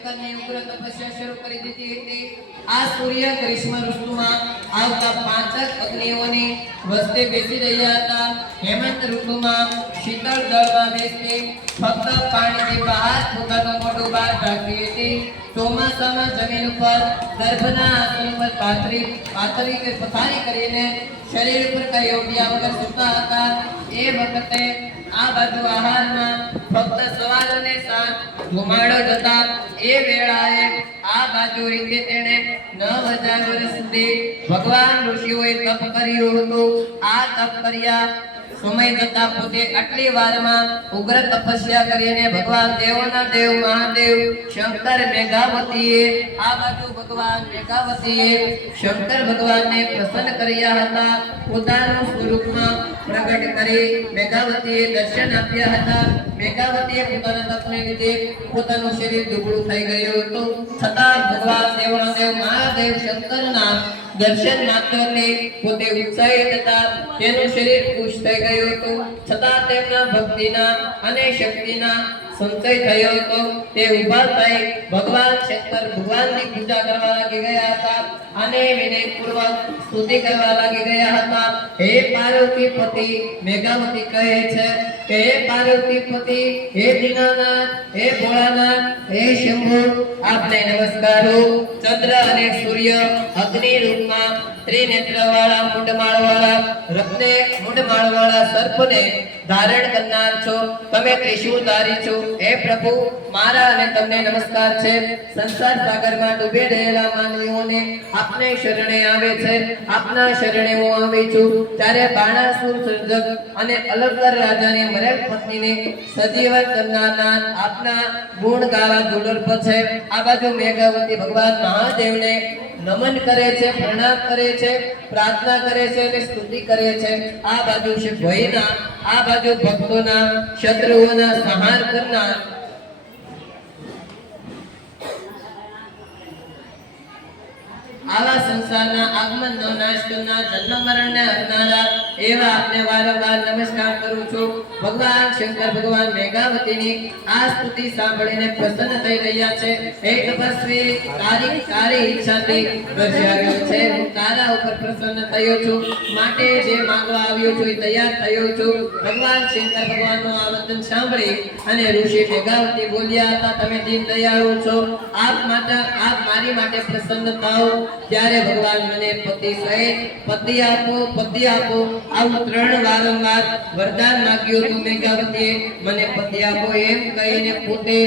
શંકરની ઉગ્ર તપસ્યા શરૂ કરી દીધી હતી। આ સૂર્ય ગ્રીષ્મ ઋતુમાં આવતા પાંચક અગ્નિઓની વચ્ચે બેસી રહ્યા હતા। હેમંત ઋતુમાં શીતળ જળમાં બેસી ફક્ત પાણીથી બહાર પોતાનું મોઢું બહાર રાખી હતી। ચોમાસામાં જમીન ઉપર ગર્ભના આસન પર પાથરી કે પથારી કરીને શરીર પર કઈ ઓઢ્યા વગર સૂતા હતા। એ વખતે આ બાજુ આહારમાં ફક્ત સવાર અને સાંજ ધુમાડો જતા। એ વેળાએ આ બાજુ રીતે તેણે 9000 વર્ષ સુધી ભગવાન ઋષિઓએ તપ કર્યું હતું। આ તપ કર્યા સમય જતા પોતે આટલી વારમાં ઉગ્ર તપસ્યા કરીને ભગવાન દેવોના દેવ મહાદેવ શંકર મેઘાવતીએ આ બાજુ ભગવાન મેઘાવતીએ શંકર ભગવાનને પ્રસન્ન કર્યા હતા। પોતાનું સ્વરૂપમાં પ્રગટ કરી મેઘાવતીએ દર્શન આપ્યા હતા। મેઘાવતીએ પોતાના તપને લીધે પોતાનું શરીર દુબળું થઈ ગયું હતું, છતાં ભગવાન દેવોના દેવ મહાદેવ શંકરના દર્શન માત્રથી પોતે ઉત્સાહિત હતા। તેનું શરીર ખુશ થઈ ગયું હતું, છતાં તેમના ભક્તિના અને શક્તિના સંચય થયો હતો। તે ઊભા થઈ ભગવાન શંકર ભગવાનની પૂજા કરવા લાગી ગયા હતા અને વિનયપૂર્વક સ્તુતિ કરવા લાગી ગયા હતા। હે પાર્વતીપતિ, મેઘાવતી કહે છે કે હે પાર્વતીપતિ, હે દીનાનાથ, હે ભોળાનાથ, હે શંભુ, આપને નમસ્કારો। ચંદ્ર અને સૂર્ય અગ્નિ રૂપમાં ત્રિનેત્રવાળા મૂંઢમાળવાળા રત્ને મૂંઢમાળવાળા સર્પને ધારણ કરનાર છો, તમે ત્રિશૂળધારી છો। હે પ્રભુ, મારા અને તમને નમસ્કાર છે। સંસાર સાગરમાં ડૂબી રહેલા માનવીઓને આપને શરણે આવે છે, આપના શરણે હું આવી છું। ત્યારે બાણાસુર સર્જક અને અલંકાર રાજાની મરેલ પત્નીને સજીવન કરનારના આપના ગુણ ગાવા દુર્લભ છે। આ બાજુ મેઘાવતી ભગવાન મહાદેવને નમન કરે છે, પ્રણામ કરે છે, પ્રાર્થના કરે છે અને સ્તુતિ કરે છે। આ બાજુ છે ભયના, આ બાજુ ભક્તોના શત્રુઓના સંહાર કરનાર આવા સંસારના આગમનનો નાશ કરનાર, જન્મ મરણને હરનારા એવા આપને વારંવાર નમસ્કાર કરું છું। ભગવાન શંકર ભગવાન મેઘાવતીની આ સ્તુતિ સાંભળીને પ્રસન્ન થઈ રહ્યા છે। હે તપસ્વી, તારી સારી ઈચ્છાથી ગરજાવ્યો છે, હું તારા ઉપર પ્રસન્ન થયો છું, માટે જે માંગવા આવ્યો છું એ તૈયાર થયો છું। ભગવાન શંકર ભગવાનનું આ વચન સાંભળી અને ઋષિ મેઘાવતી બોલ્યા હતા, તમે દીન દયાળુ છો, આપ મારી માટે પ્રસન્ન થાઓ। ત્યારે ભગવાન મને પતિ સહિત પતિ આપો, પતિ આપો આવું 3 વારંવાર વરદાન માંગ્યું હતું મેઘાવતીએ। મને પતિ આપો એમ કહીને પોતે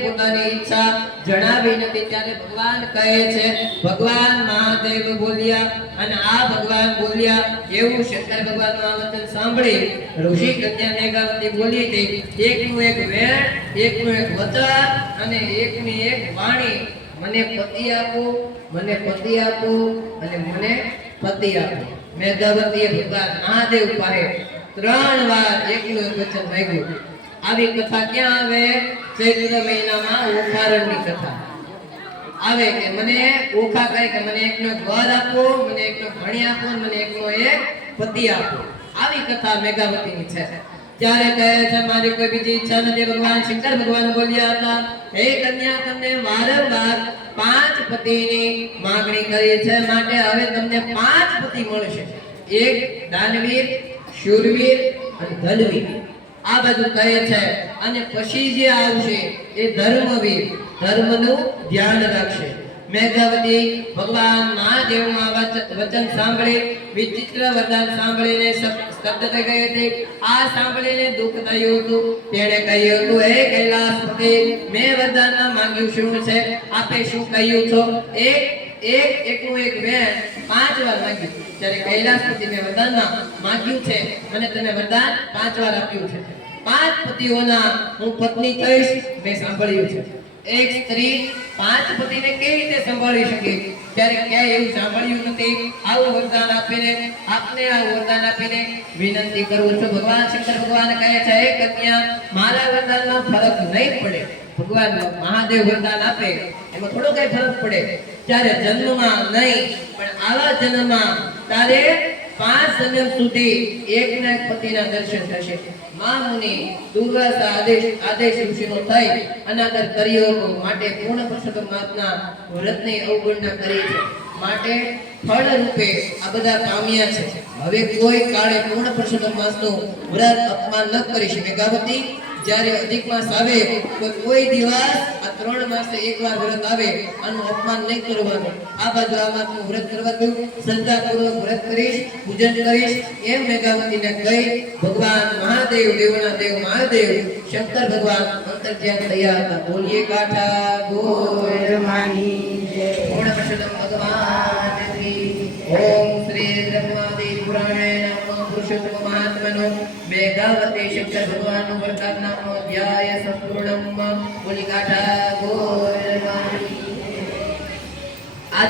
પોતાની ઈચ્છા જણાવી નથી। ત્યારે ભગવાન કહે છે, ભગવાન મહાદેવ બોલ્યા અને આ ભગવાન બોલ્યા એવું શંકર ભગવાનનું આ વચન સાંભળી ઋષિ કન્યા મેઘાવતી બોલી હતી, એકનું એક વેણ, એકનું એક વચન અને એકની એક વાણી, મને પતિ આપો, મને પતિ આપો અને મને પતિ આપો। મેઘાવતીએ ભગવાન મહાદેવ પાસે 3 વાર એકનું એક વચન માંગ્યું। આવી કથા ક્યાં આવે? ચૈત્ર મહિનામાં ઓખારણની કથા આવે કે મને ઓખા કહે કે મને એકનો એક વર આપો, મને એકનો ભણી આપો, મને એકનો એક પતિ આપો। આવી કથા મેઘાવતીની છે। ત્યારે કહે છે, મારી કોઈ બીજી ઈચ્છા નથી। ભગવાન શંકર ભગવાન બોલ્યા હતા, હે કન્યા, તમને વારંવાર 5 પતિની માંગણી કરી છે, માટે હવે તમને 5 પતિ મળશે। એક દાનવીર, શૂરવીર અને ધનવીર આ બધું કહે છે। અને પછી જે આવશે એ ધર્મવીર, ધર્મનું ધ્યાન રાખશે। મેઘાવતી ભગવાન મહાદેવનું વચન સાંભળી વિચિત્ર વરદાન સાંભળીને સ્તબ્ધ થઈ ગઈ હતી। આ સાંભળીને દુઃખ થયું હતું। તેણે કહ્યું હતું, હે કૈલાસપતિ, મેં વરદાનમાં માંગ્યું શું છે? આપે શું કહ્યું છો? એકનું એક વેણ 5 વાર માંગ્યું। ત્યારે કૈલાસપતિ મેં વરદાનમાં માંગ્યું છે અને તમે વરદાન 5 વાર આપ્યું છે। 5 પતિઓના હું પત્ની થઈશ, મેં સાંભળ્યું છે। એક સ્ત્રી 5 પતિને કેવી રીતે સંભાળી શકે? ત્યારે ક્યાંય એવું સાંભળ્યું નથી। આવું વરદાન આપીને આપને આ વરદાન આપીને વિનંતી કરું છું। ભગવાન શંકર ભગવાન કહે છે, હે કન્યા, મારા વરદાનમાં ફરક નહીં પડે। ભગવાન મહાદેવ વરદાન આપે એમાં થોડો કઈ ફરક પડે। ત્યારે જન્મમાં નહીં પણ આવા જન્મમાં તારે 5 જન્મ સુધી એકના એક પતિના દર્શન થશે। મહામુનિ દુર્વાસા આદેશ ઋષિનો થઈ અનાદર કર્યો હતો. માટે પૂર્ણ પુરુષોત્તમ માસના વ્રતની અવગણના કરી છે. માટે ફળ રૂપે આ બધા પામ્યા છે. હવે કોઈ કાળે પૂર્ણ પુરુષોત્તમ માસનું વ્રત અપમાન ન કરી શકે. મેઘાવતી, જ્યારે અધિક માસ આવે તો કોઈ દિવસ આ 3 માસે એકવાર વ્રત આવે આનું અપમાન નહીં કરવાનું. આ બાજુ આ માસનું વ્રત કરવાનું, શ્રદ્ધાપૂર્વક વ્રત કરીશ, પૂજન કરીશ એમ મેઘાવતીને કહી ભગવાન મહાદેવ, દેવોના દેવ મહાદેવ શંકર ભગવાન અંતર્ધ્યાન થયા હતા. બોલીએ કાઠા ગોરમાની જય. પૂર્ણ પુરુષોત્તમ ભગવાન કી. ઓમ શ્રી બ્રહ્માદિ પુરાણે નમઃ પુરુષોત્તમ મહાત્મનો મેઘાવતી શંકર ભગવાનનું વરદાન નામનો અધ્યાય સંપૂર્ણમ. બોલી કાઠા ગોરમાની